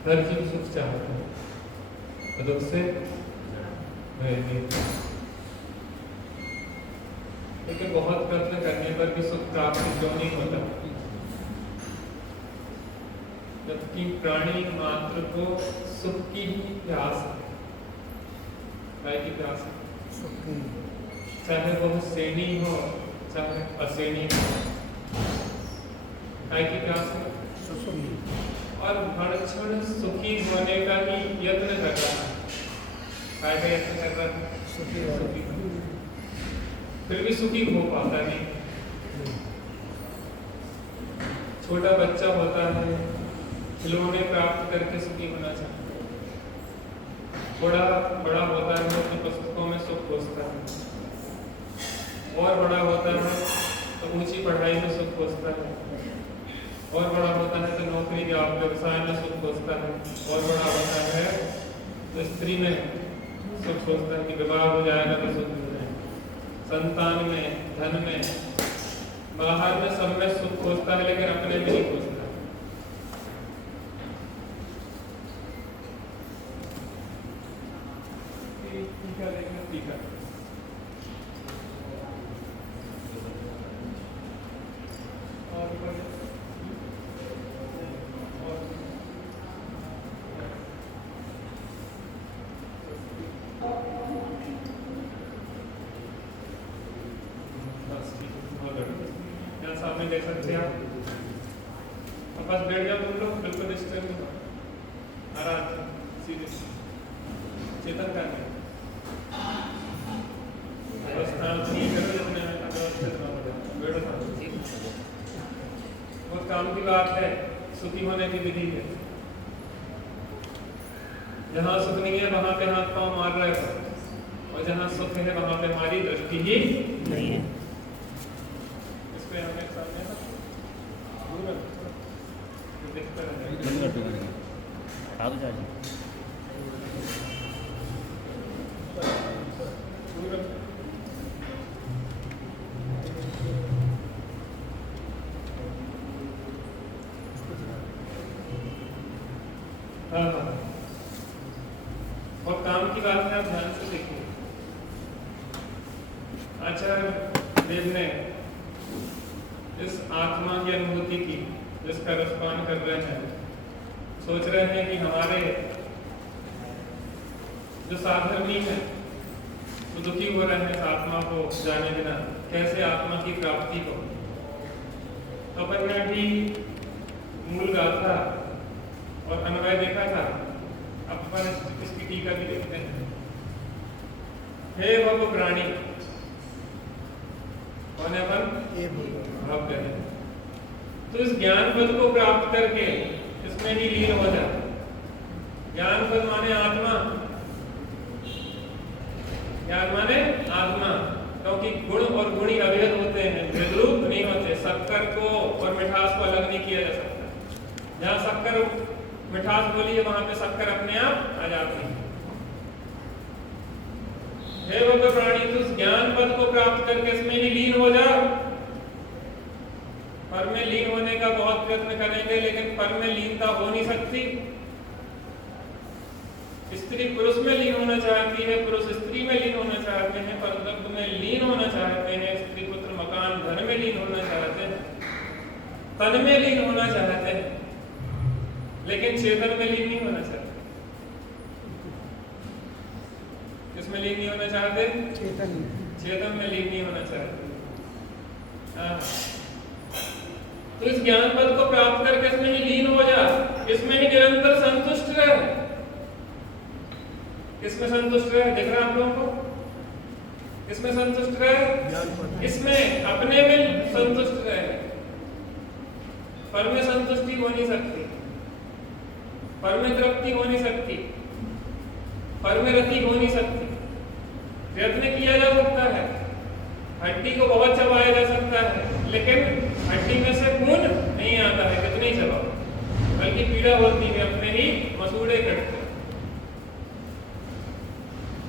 हर जीव सुख चाहता है, दुख से लेकिन बहुत प्रयत्न करने पर भी सुख प्राप्त क्यों नहीं होता? जबकि प्राणी मात्र को सुख की ही प्यास है। काय की प्यास है? चाहे वह सेनी हो चाहे असेनी हो, काय की प्यास है? और हर क्षण सुखी होने का ही यत्न कर रहा है। काय का यत्न कर रहा है? सुखी। फिर भी सुखी हो पाता नहीं। छोटा बच्चा होता है, खिलौने प्राप्त करके सुखी होना चाहता है। थोड़ा बड़ा होता है तो पुस्तकों में सुख खोजता है, और बड़ा होता है तो ऊंची पढ़ाई में सुख खोजता है, और बड़ा होता है तो नौकरी या व्यवसाय में सुख खोजता है, और बड़ा होता है तो स्त्री में सुख खोजता है कि विवाह हो जाएगा तो सुख हो जाएगा, संतान में, धन में, बाहर में सब में सुख खोजता है, लेकिन अपने में नहीं खोजता। देख सकते हैं आप बस बैठ जाओ तुम लोग, बिल्कुल डिस्टर्ब आराम सीधे चेतन का नहीं बहुत काम की बात है। सुखी होने की विधि है। जहाँ सुख नहीं है वहां पे हाथ पांव मार रहे हो, और जहाँ सुख है वहां पे हमारी दृष्टि ही नहीं है। इसमें हमें सामने और काम की बात है, आप ध्यान से देखिए। आचार्य देव ने इस आत्मा की अनुभूति की, जिसका रसपान कर रहे हैं, सोच रहे हैं कि हमारे जो साधर्मी है वो दुखी हो रहे हैं इस आत्मा को जाने बिना, कैसे आत्मा की प्राप्ति हो। तो अपन ने भी मूल गाथा और अन्वय देखा था, अब अपन इसकी टीका भी देखते हैं। हे भव प्राणी, कौन है अपन? भव्य है। तो इस ज्ञान पद को प्राप्त करके इसमें ही लीन हो जाए। ज्ञान पद माने आत्मा, ज्ञान माने आत्मा, क्योंकि गुण और गुणी अभेद होते हैं, भेदरूप नहीं होते। शक्कर को और मिठास को अलग नहीं किया जा सकता। जहाँ शक्कर मिठास बोली है वहां पे शक्कर अपने आप आ जाती है। हे भव्य प्राणी, तो ज्ञान पद को प्राप्त करके इसमें ही लीन हो जा। पर में लीन होने का बहुत प्रयत्न करेंगे, लेकिन पर में लीनता हो नहीं सकती। स्त्री पुरुष में लीन होना चाहती है, पुरुष स्त्री में लीन होना चाहते हैं, परंतु में लीन होना चाहते हैं, स्त्री पुत्र मकान धन में लीन होना चाहते हैं, तन में लीन होना चाहते हैं, लेकिन चेतन में लीन नहीं होना चाहते। किसमें लीन नहीं होना चाहते? चेतन में लीन नहीं होना चाहते। तो इस ज्ञान पद को प्राप्त करके इसमें ही लीन हो जा, इसमें ही निरंतर संतुष्ट रहे। किसमें संतुष्ट रहे? दिख रहा है आप लोगों को? किसमें संतुष्ट रहे? इसमें अपने में संतुष्ट रहे। पर में संतुष्टि हो नहीं सकती। फल में तृप्ति हो नहीं सकती, फल में रति हो नहीं सकती। प्रयत्न किया जा सकता है, हड्डी को बहुत चबाया जा सकता है, लेकिन हड्डी में से खून नहीं आता है कितने ही चबाओ, बल्कि पीड़ा होती है, अपने ही मसूड़े कटते।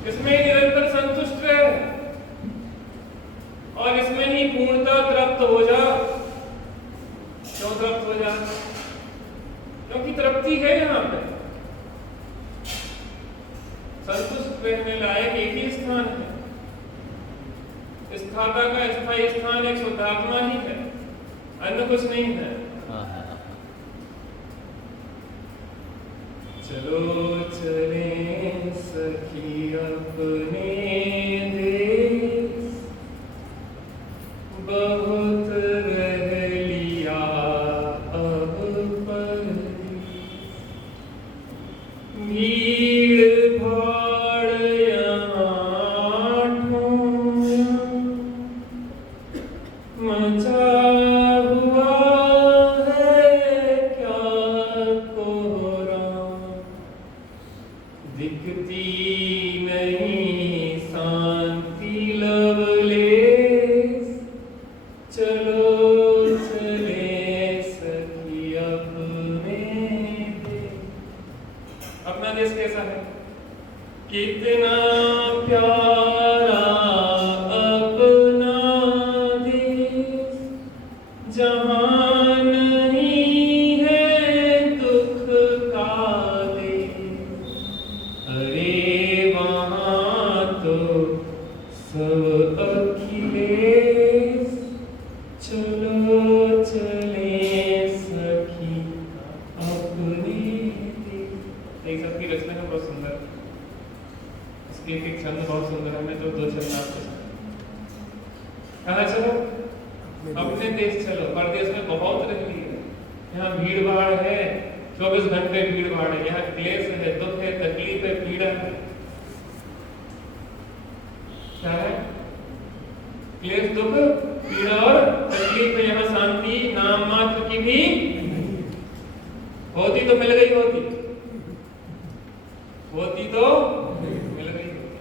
इसमें निरंतर संतुष्ट रहे और इसमें ही पूर्णता तृप्त हो जा। क्यों तृप्त हो जा? क्योंकि तृप्ति है यहाँ पे। संतुष्ट रहने लायक एक ही स्थान है, स्थाता का स्थायी स्थान एक शुद्धात्मा ही है, अन्य कुछ नहीं है। चलो चलें सखी अपने देश, बहुत रह लिया अब परदेश। भीड़ भाड़ यहाँ ढूंढ मचा हुआ है क्या कोहरा, दिखती नहीं शांति लवलेस। चलो चले सखी अपने देश। अपना देश कैसा है? कितना प्यारा अपना देश, जहां नहीं है दुख का देश। अरे वहां तो सब अखिलेश। चलो चले सखी अपने देश। एक सबकी रचना है बहुत सुंदर, इसके एक छंद बहुत सुंदर है। मैं तो दो छंद आपके साथ। कहाँ चलो? अपने देश चलो। परदेश में बहुत रह ली है, यहाँ भीड़ भाड़ है, 24 घंटे भीड़ भाड़ है, यहाँ क्लेश है, दुख है, तकलीफ है, पीड़ा है। क्या है? क्लेश, दुख, पीड़ा और तकलीफ है। यहाँ शांति नाम मात्र की भी होती तो मिल गई होती, होती तो मिल गई होती।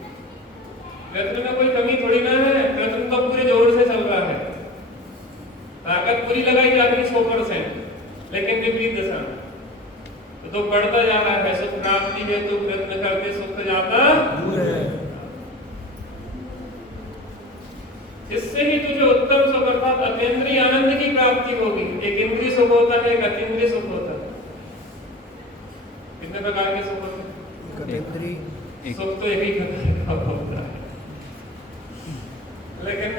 प्रयत्न में कोई कमी थोड़ी ना है, प्रयत्न तो पूरे जोर से चल रहा है, ताकत पूरी लगाई जा रही 100%, लेकिन विपरीत दिशा में तो बढ़ता जा रहा है। सुख प्राप्ति में तो प्रयत्न करते सुख जाता दूर है। इससे ही तुझे उत्तम सुख अर्थात अतीन्द्रिय आनंद की प्राप्ति होगी। एक इंद्रिय सुख होता है, एक अतीन्द्रिय सुख होता है। कितने प्रकार के सुख होते हैं? सुख तो एक ही प्रकार का होता है, लेकिन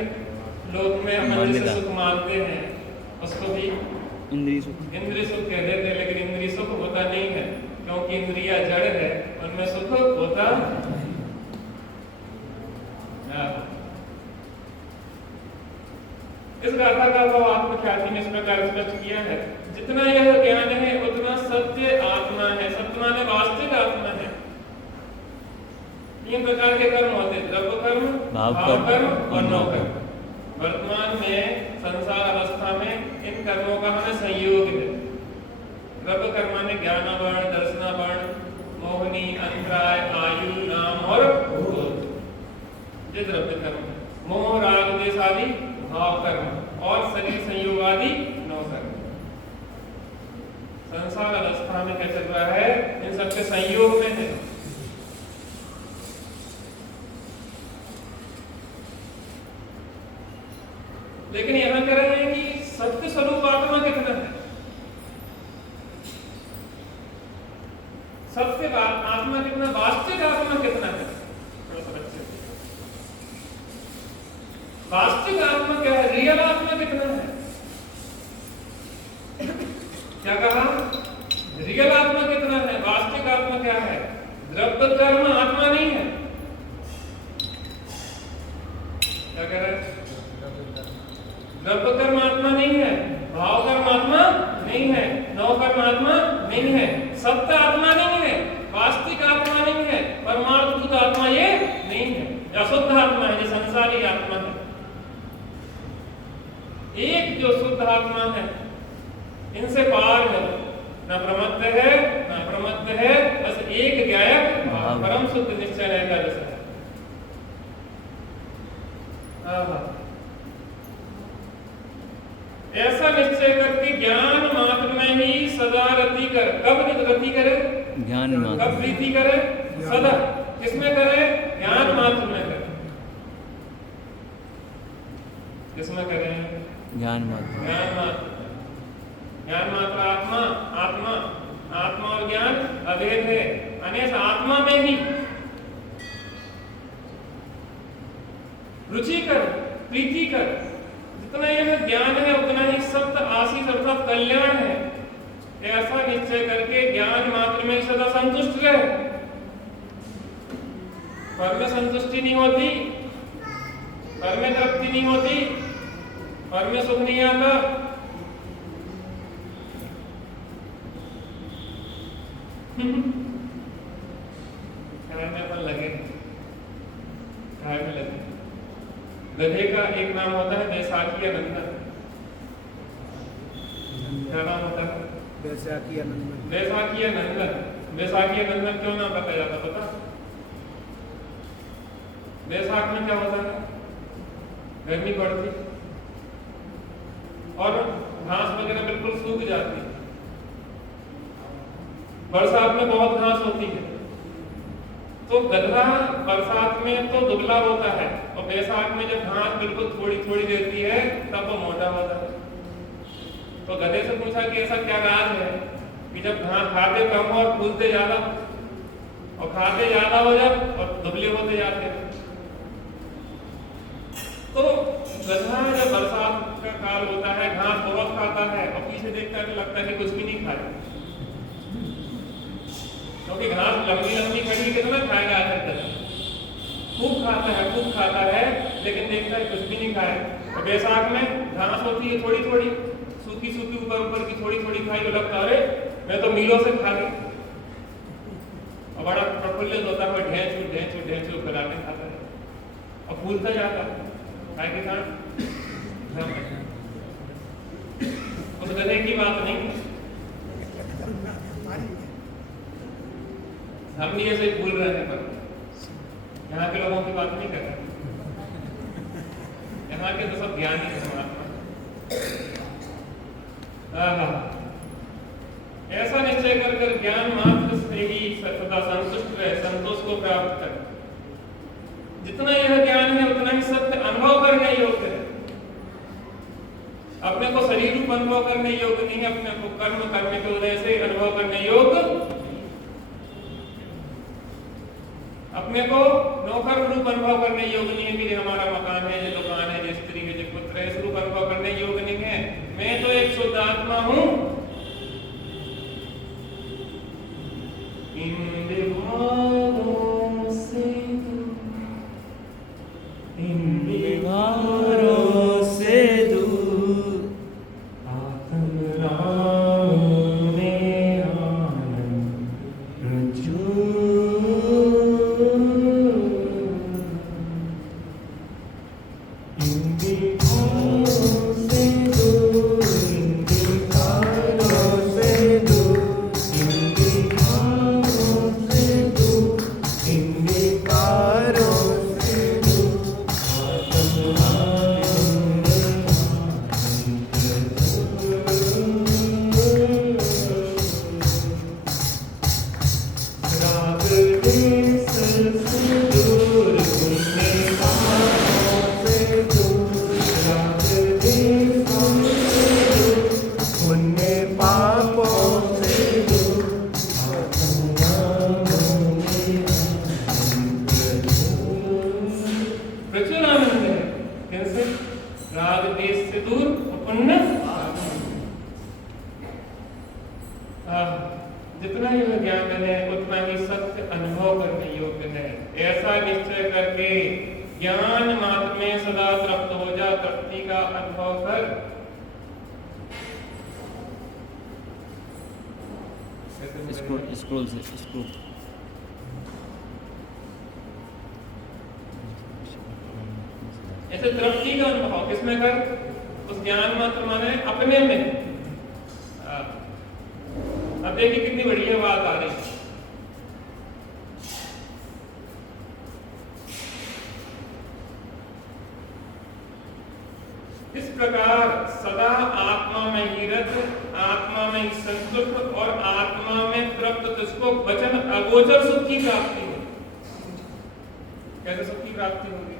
लोग में हम जिसे सुख मानते हैं उसको भी इंद्रिय सुख कह देते हैं, लेकिन इंद्रिय सुख होता नहीं है, क्योंकि इंद्रिया जड़ है, उनमें सुख होता इस गाथा का भाव आत्मख्याति ने इस प्रकार स्पष्ट किया है। जितना यह ज्ञान है उतना सत्य आत्मा है, सत्य माने वास्तविक आत्मा है। 3 प्रकार के कर्म होते हैं, द्रव्य कर्म, भाव कर्म और नौ कर्म। वर्तमान में संसार अवस्था में इन कर्मों का हमें संयोग है। द्रव्य कर्म माने ज्ञानावरण, दर्शनावरण, मोहनी, अंतराय, आयु, नाम और क्रोध, ये द्रव्य कर्म। मोह, राग, द्वेष आदि भाव कर्म और शरीर संयोग आदि नौ कर्म। संसार अवस्था में क्या चल रहा है? इन सबके संयोग में है। लेकिन यहां कह रहे हैं कि सत्य स्वरूप आत्मा कितना है? सत्य आत्मा कितना, वास्तविक आत्मा कितना है? थोड़ा सा बच्चे, वास्तविक आत्मा क्या है? रियल आत्मा कितना है? क्या कहा? रियल आत्मा कितना है? वास्तविक आत्मा क्या है? द्रव्य कर्म आत्मा नहीं है। क्या कह रहे हैं? द्रव्य कर्म आत्मा नहीं है, भाव कर्म आत्मा नहीं है, नौ कर्म आत्मा नहीं है, सत्य आत्मा नहीं है, वास्तविक आत्मा नहीं है, परमार्थभूत आत्मा ये नहीं है, अशुद्ध आत्मा है, जो संसारी आत्मा है। एक जो शुद्ध आत्मा है, इनसे पार है, न प्रमत्त है, प्रमत्त है, बस एक गायक परम शुद्ध निश्चय रहता जैसा है। ऐसा निश्चय करके ज्ञान मात्र में ही सदा रति कर। कब रति करे? ज्ञान मात्र। कब प्रीति करे? सदा। किसमें करे? ज्ञान मात्र में करे। किसमें करे? ज्ञान मात्र। ज्ञान मात्र। ज्ञान मात्र आत्मा, आत्मा आत्मा और ज्ञान अभेद है। अनेक आत्मा में ही रुचि कर, प्रीति कर। जितना यह ज्ञान है उतना ही सप्त आशीष अर्थात कल्याण है। ऐसा निश्चय करके ज्ञान मात्र में सदा संतुष्ट रहे। पर में संतुष्टि नहीं होती, पर में तृप्ति नहीं होती, पर में सुख नहीं आता। खाए में अपन लगे, खाए में लगे। गधे का एक नाम होता है बैसाखी नंदन। क्या नाम होता है? बैसाखी नंदन। बैसाखी नंदन। बैसाखी नंदन क्यों नाम रखा जाता पता? बैसाख में क्या होता है? गर्मी पड़ती और घास वगैरह बिल्कुल सूख जाती। बरसात में बहुत घास होती है, तो गधा बरसात में तो दुबला होता है और बैसाख में जब घास बिल्कुल थोड़ी थोड़ी देती है तब वो मोटा होता है। तो गधे से पूछा कि ऐसा क्या राज है कि जब घास खाते कम हो और फूलते ज्यादा, और खाते ज्यादा हो जब और दुबले होते जाते हैं। तो गधा जब बरसात का काल होता है घास बहुत खाता है और पीछे देखकर तो लगता है कि कुछ भी नहीं खाए, क्योंकि घास लंबी लंबी खड़ी कितना खाएगा आखिर? खूब खाता है लेकिन देखता है कुछ भी नहीं खाए। और बैसाख में घास होती है थोड़ी थोड़ी सूखी सूखी, ऊपर ऊपर की थोड़ी थोड़ी खाई तो लगता है अरे मैं तो मीलों से खा ली। और बड़ा प्रफुल्लित होता है, ढेंचू खिलाते खाता है और फूलता जाता है। खाए के साथ उस गधे की बात नहीं, हम भी ऐसे भूल रहे हैं, पर यहाँ के लोगों की बात नहीं कर रहे। यहाँ के तो सब ज्ञानी है परमात्मा। ऐसा निश्चय कर कर ज्ञान मात्र से ही सदा संतुष्ट रहे, संतोष को प्राप्त कर। जितना यह ज्ञान है उतना ही सत्य अनुभव करने योग्य है। अपने को शरीर रूप अनुभव करने योग्य नहीं, अपने को कर्म करने के उदय से अनुभव करने योग्य, अपने को नौकर रूप अनुभव करने योग्य नहीं है कि हमारा मकान है, ये दुकान है, ये स्त्री है, ये पुत्र है, इस रूप अनुभव करने योग्य नहीं है। मैं तो एक शुद्ध आत्मा हूं। इन विभागों से दूर आत्म राम में आनंद जितना यह ज्ञान है उतना ही सत्य अनुभव करने योग्य है। ऐसा निश्चय करके ज्ञान मात्र में सदा तृप्त हो जा, तृप्ति का अनुभव कर। ऐसे तृप्ति का अनुभव किसमें कर? उस ज्ञान मात्र माने अपने में। अब देखिए कितनी बढ़िया बात आ रही है। इस प्रकार सदा आत्मा में ही रत, आत्मा में ही संतुष्ट और आत्मा में तृप्त तुझको वचन अगोचर सुख की प्राप्ति होगी। कैसे सुख की प्राप्ति होगी?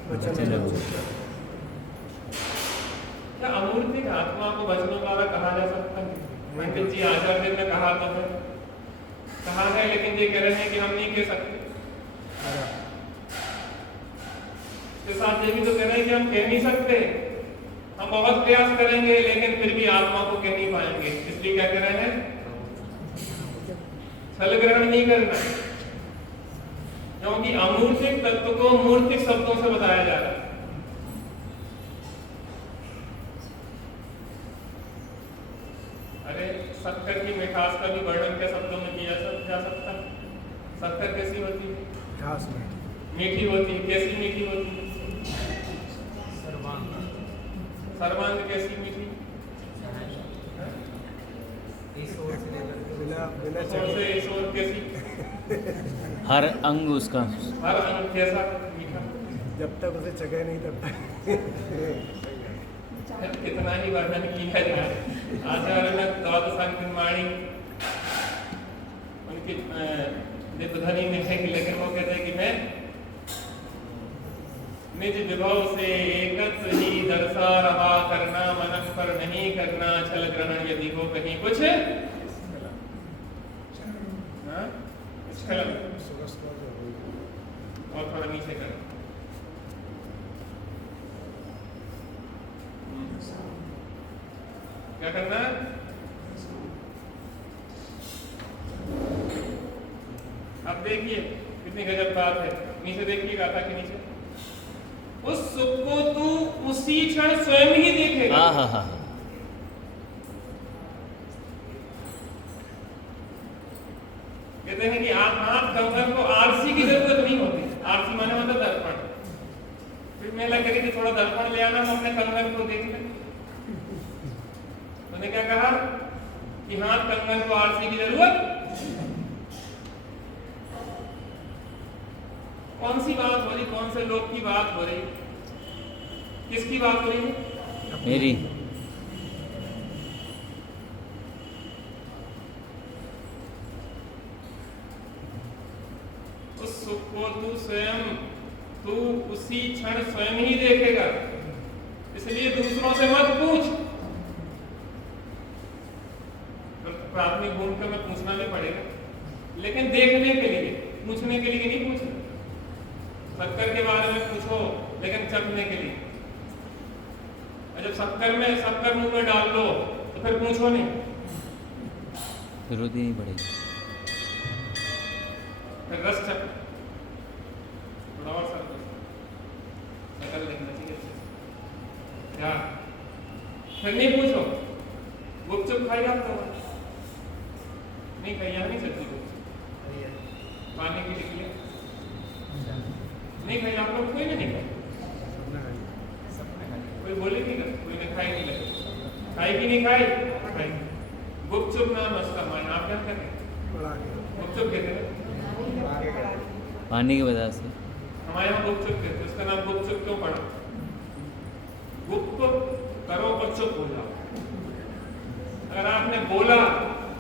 क्या अमूर्तिक आत्मा को वचनों द्वारा कहा जा सकता है? पंडित जी आचार्य ने कहा तो है, कहा है, लेकिन ये कह रहे हैं कि हम नहीं कह सकते। इसके साथ ये भी तो कह रहे हैं कि हम कह नहीं सकते, हम बहुत प्रयास करेंगे लेकिन फिर भी आत्मा को कह नहीं पाएंगे। इसलिए क्या कह रहे हैं? छल ग्रहण नहीं करना, क्योंकि अमूर्तिक तत्व को मूर्तिक शब्दों से बताया जा रहा है। अरे शक्कर की मिठास का भी वर्णन क्या शब्दों में किया जा सकता है? शक्कर कैसी होती है? मीठी होती है। कैसी मीठी होती है? सर्वांग कैसी मीठी? ईश्वर कैसी? हर अंग उसका, हर अंग कैसा मीठा? जब तक उसे जगह नहीं तब तक कितना ही वर्णन किया जाए। आचार्य ने द्वादशांकितवाणी उनकी निबधनी में है, लेकिन वो कहते हैं कि मैं निज विभव से एकत्र ही दर्शा रहा, करना मनन पर नहीं करना, छल ग्रहण यदि हो कहीं कुछ छल। और थोड़ा नीचे कर, क्या करना है? अब देखिए कितनी गजब बात है। नीचे देखिए गाथा के नीचे, उस सुख को तू उसी क्षण स्वयं ही देखेगा। कहते हैं कि आप कंगन को आरसी की जरूरत नहीं होती। आरसी माने मतलब दर्पण। फिर मैं लग रही थी थोड़ा दर्पण ले आना, हम अपने कंगन को देख लें। उन्होंने क्या कहा कि हाँ, कंगन को आरसी की जरूरत। कौन सी बात हो रही? कौन से लोग की बात हो रही? किसकी बात हो रही है? मेरी। उस सुख को तू उसी क्षण स्वयं ही देखेगा, इसलिए दूसरों से मत पूछ। प्राथमिक भूमिका में पूछना भी पड़ेगा, लेकिन देखने के लिए, पूछने के लिए नहीं पूछना। शक्कर के बारे में पूछो लेकिन चखने के लिए। और जब शक्कर मुंह में डाल लो तो फिर पूछो नहीं, जरूरत ही नहीं पड़ेगी। फिर रस चख, थोड़ा और सब नकल देखना चाहिए क्या? फिर नहीं पूछो। गुपचुप खाई आप तो नहीं खाई, यहाँ नहीं चलती पानी की लिखी है नहीं खाई आप लोग, कोई नहीं खाई, कोई बोले नहीं कर, कोई ने खाई नहीं लगे, खाई की नहीं खाई, खाई। गुपचुप नाम उसका मान, आप क्या करें? गुपचुप कहते हैं पानी की वजह से। हमारे यहाँ गुपचुप कहते हैं। उसका नाम गुपचुप क्यों पड़ा? गुप्त करो और चुप हो जाओ। अगर आपने बोला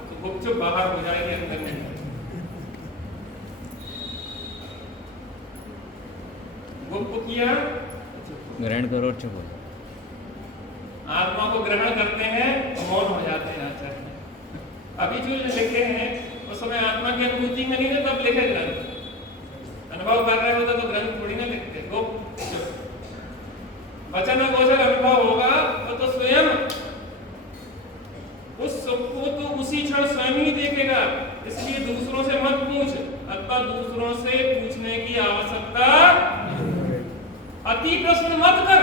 तो गुपचुप बाहर हो जाएगी, अंदर नहीं। गुप्त किया, ग्रहण करो और चुप हो। आत्मा को ग्रहण करते हैं मौन हो जाते हैं आचार्य। अभी जो लिखे हैं उस समय आत्मा की अनुभूति में नहीं थे, तब लिखे ग्रंथ। अनुभव कर रहे होते तो ग्रंथ थोड़ी ना लिखते। वचन गोचर अनुभव होगा तो स्वयं उस सुख को तो उसी क्षण स्वयं ही देखेगा, इसलिए दूसरों से मत पूछ। अथवा दूसरों से पूछने की आवश्यकता, अति प्रश्न मत कर।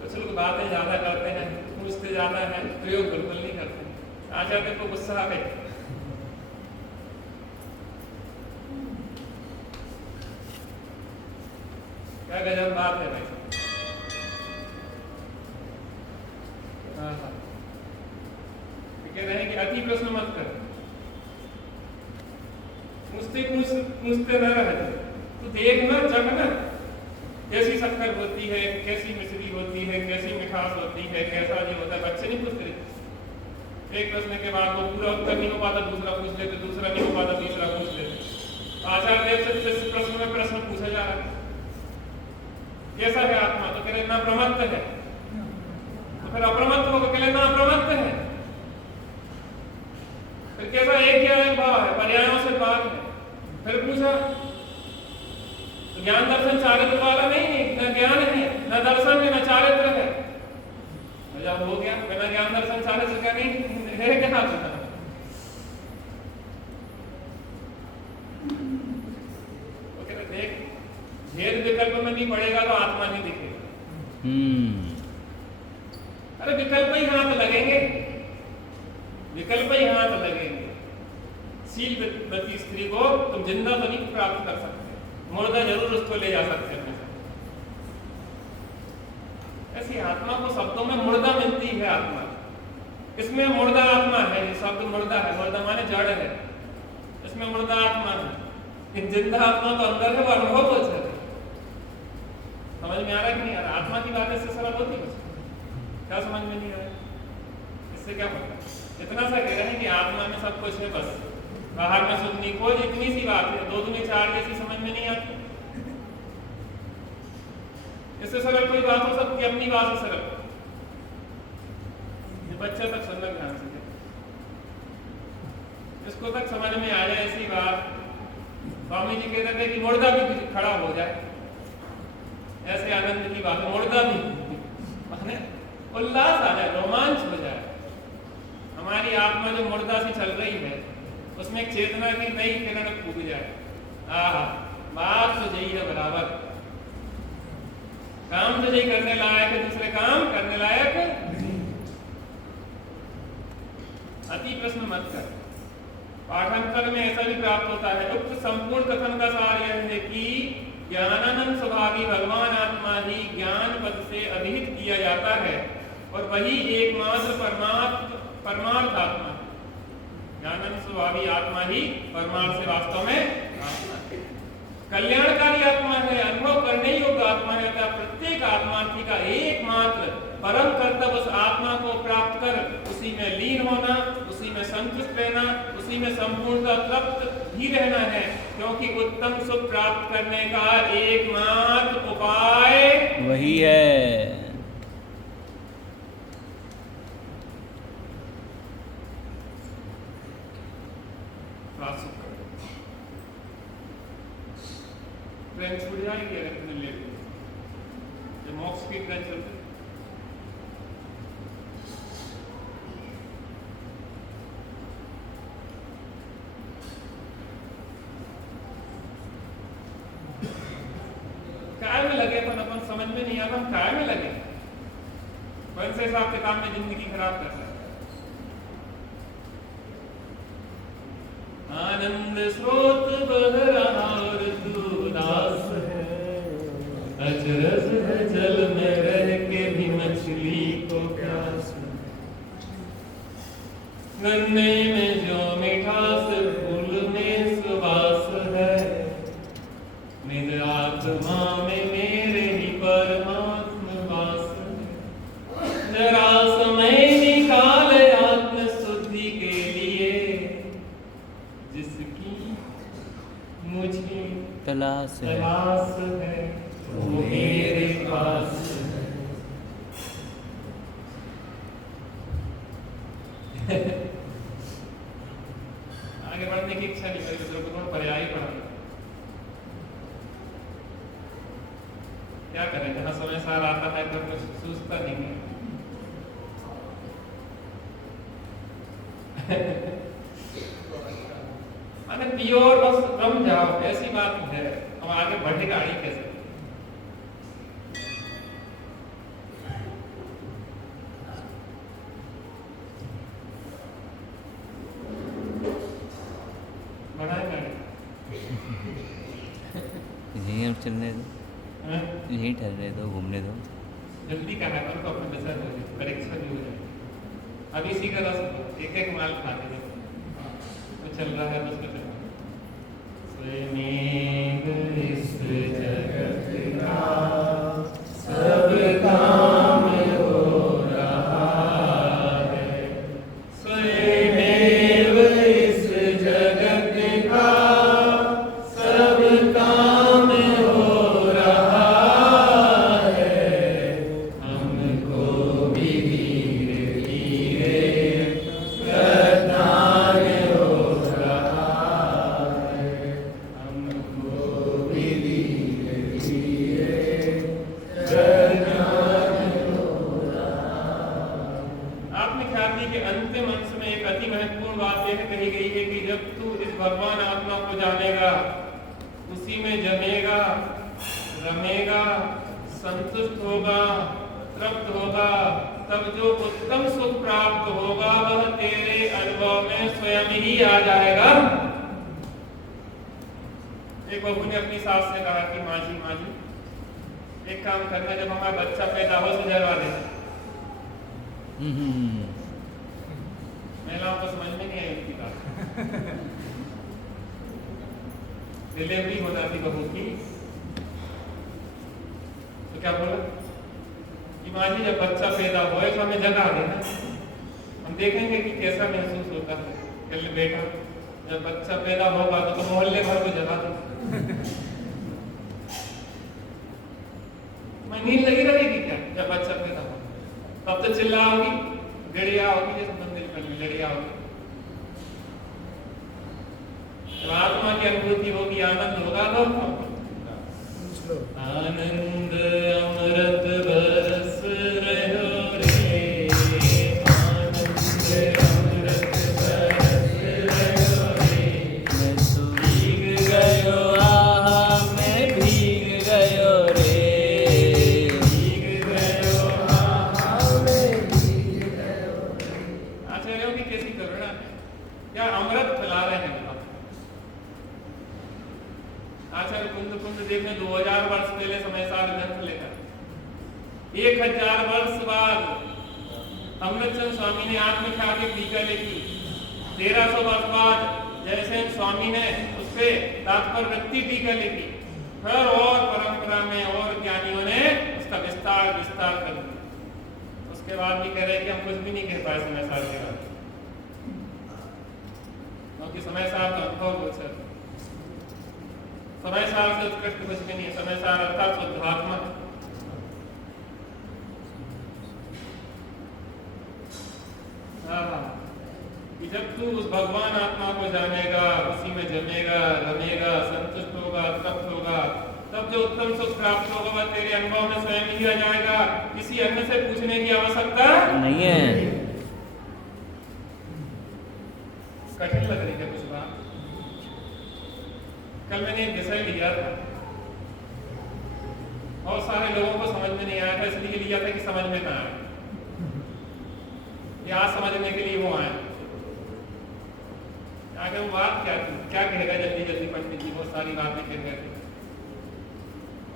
कुछ लोग बातें ज्यादा करते हैं, पूछते ज्यादा है, प्रयोग बिल्कुल नहीं करते। आचार्य को गुस्सा आ गया। क्या गजब बात है भाई। अति प्रश्न मत कर, पूछते न रह जाए। तो देखना जगना, कैसी शक्कर होती है, कैसी मिश्री होती है, कैसी मिठास होती है, कैसा ये होता है। बच्चे नहीं पूछते, एक प्रश्न के बाद वो पूरा उत्तर नहीं हो पाता, दूसरा पूछ लेते, दूसरा नहीं हो पाता, तीसरा पूछ लेते। आचार्य देव से इस प्रश्न में प्रश्न पूछा जा रहा है, कैसा है आत्मा? तो कह रहे ना प्रमत्त है। तो फिर अप्रमत्त होगा, कह रहे ना अप्रमत्त है। फिर कैसा? एक क्या है भाव है, पर्यायों से बात है। फिर पूछा तो ज्ञान दर्शन चारित्र वाला नहीं है, न ज्ञान है, न दर्शन है, न चारित्र है। जब हो गया बिना ज्ञान दर्शन चारित्र का नहीं है, क्या होता? तो कहते देख, भेद विकल्प में नहीं पड़ेगा तो आत्मा नहीं दिखेगा। अरे विकल्प ही हाथ लगेंगे, विकल्प ही हाथ लगेंगे। शीलवती स्त्री को तुम जिंदा तो नहीं प्राप्त कर सकते, मुर्दा जरूर उसको ले जा सकते हैं। ऐसी आत्मा को शब्दों में मुर्दा मिलती है आत्मा, इसमें मुर्दा आत्मा है। ये शब्द मुर्दा है, मुर्दा माने जड़ है, इसमें मुर्दा आत्मा है। जिंदा आत्मा तो अंदर है, वो अनुभव हो जाए। समझ में आ रहा है कि नहीं आ रहा? आत्मा की बात इससे सरल होती है, क्या समझ में नहीं आ रहा? इससे क्या पता? इतना सा कह रहे हैं कि आत्मा में सब कुछ है, बस बाहर में सुननी खोज, इतनी सी बात है। 2 दूनी 4 जैसी समझ में नहीं आती। इससे सरल कोई बात हो सकती है? अपनी बात से सरल ये बच्चा तक सुनना ध्यान से, इसको तक समझ में आ जाए ऐसी बात। स्वामी जी कहते थे कि मुर्दा भी खड़ा हो जाए, ऐसे आनंद की बात। मुर्दा भी माने उल्लास आ जाए, रोमांच हो जाए। हमारी आत्मा जो मुर्दा सी चल रही है, उसमें एक चेतना की नई किरण फूट जाए। आहा, बात तो यही है बराबर। काम तो यही करने लायक है, दूसरे काम करने लायक अति प्रश्न मत कर। पाठांतर में ऐसा भी प्राप्त होता है। उक्त संपूर्ण कथन का सार यह है कि ज्ञानानंद स्वभावी भगवान आत्मा ही ज्ञान पद से अधिहित किया जाता है और वही एकमात्र परमार्थ आत्मा है। ज्ञानानंद स्वभावी आत्मा ही परमार्थ से वास्तव में आत्मा है, कल्याणकारी आत्मा है, अनुभव करने योग्य आत्मा है। अतः प्रत्येक आत्मार्थी का एकमात्र परम कर्तव्य उस आत्मा को प्राप्त कर उसी में लीन होना, उसी में संतुष्ट रहना, उसी में संपूर्णतः तृप्त भी रहना है, क्योंकि उत्तम सुख प्राप्त करने का एकमात्र उपाय वही है। ट्रेन छूट जाएगी अगर तुमने ले लिया, जब मॉक्स की ट्रेन चलती। काय में लगे अपन अपन समझ में नहीं आता, हम काय में लगे, कौन से हिसाब किताब में जिंदगी खराब कर रहे हैं। आनंद स्रोत बह रहा और तू उदास है, अचरज है जल में रह के भी मछली को प्यास है। गन्ने में जो मिठास फूल में सुवास है, निज आत्मा में मेरे ही परमात्मा वास है। जरा समय निकाल आत्म शुद्धि के लिए, जिसकी मुझे तलाश है वो मेरे पास है। आगे बढ़ने की इच्छा नहीं करी, दूसरों को थोड़ा पर्याय पढ़ा। क्या करें, जहाँ समय सार आता है तो कुछ सूझता नहीं है। माने प्योर बस रम जाओ, ऐसी बात है। हम आगे बढ़ेगा ही कैसे? यहीं हम चलने दो, यहीं ठहरने दो, घूमने दो। जल्दी करना है तो अपने परीक्षा भी हो जाए। अभी इसी का रस एक एक माल खाते हैं वो चल रहा है तो उसको चला स्वयमेव इस जगत का सब काम हो रहा है स्वयमेव इस जगत का सब काम हो रहा है हमको भी धीरे धीरे प्रदान हो रहा है हमको भी धीरे धीरे प्रदान हो रहा है। आपने ख्याल किया कि अंतिम अंश में एक अति महत्वपूर्ण बात यह कही गई है कि जब तू इस भगवान आत्मा को जानेगा उसी में जमेगा रमेगा संतुष्ट होगा तृप्त होगा तब जो उत्तम सुख प्राप्त होगा वह तेरे अनुभव में स्वयं ही आ जाएगा। एक बहू ने अपनी सास से कहा कि माँ जी एक काम करना जब हमारा बच्चा पैदा हो तो जगा देना। महिलाओं को समझ में नहीं आई उनकी बात। डिलीवरी होना थी बहू की तो क्या बोला कि माँ जी जब बच्चा पैदा होए तो हमें जगा देना हम देखेंगे कि कैसा महसूस होता है। कल बेटा जब बच्चा पैदा होगा तो मोहल्ले भर को जगा दो मैं नींद लगी रहेगी क्या जब बच्चा पैदा हो तब तो चिल्लाओगी गड़िया होगी जैसे मंदिर में लड़िया होगी जब आत्मा की अनुभूति होगी आनंद होगा तो आनंद अमृत बरस रहो रे आनंद अमृत बरस रहो रे मैं तो भीग गयो आहा मैं भीग गयो रे भीग गयो आहा मैं भीग गयो रे। आचार्यों की कैसी करुणा है क्या अमृत खिला रहे हैं बताओ। आचार्य कुंद देव ने 2000 वर्ष पहले समय सार ग्रंथ लिखा 1000 वर्ष बाद अमृतचंद स्वामी ने आत्मख्याति टीका लिखी 1300 वर्ष बाद जयसेन स्वामी ने उस पे तात्पर्य वृत्ति टीका लिखी फिर और परंपरा में और ज्ञानियों ने उसका विस्तार कर दिया। उसके बाद भी कह रहे कि हम कुछ भी नहीं कह पाए समय सार के बाद क्योंकि समय सार तो अनुभव गोचर समय सार से उत्कृष्ट कुछ भी नहीं है। समय सार अर्थात शुद्धात्मा कि जब तू उस भगवान आत्मा को जानेगा उसी में जमेगा रमेगा संतुष्ट होगा तृप्त होगा तब जो उत्तम सुख प्राप्त होगा वह तेरे अनुभव में स्वयं ही आ जाएगा किसी अन्य से पूछने की आवश्यकता नहीं है। कठिन लग रही है कुछ बात। कल मैंने एक विषय लिया था बहुत सारे लोगों को समझ में नहीं आया था इसलिए लिया था कि समझ में ना आए या समझने के लिए वो आए आगे वो बात क्या थी क्या कहेगा जल्दी पंडित जी बहुत सारी बातें कह गए थे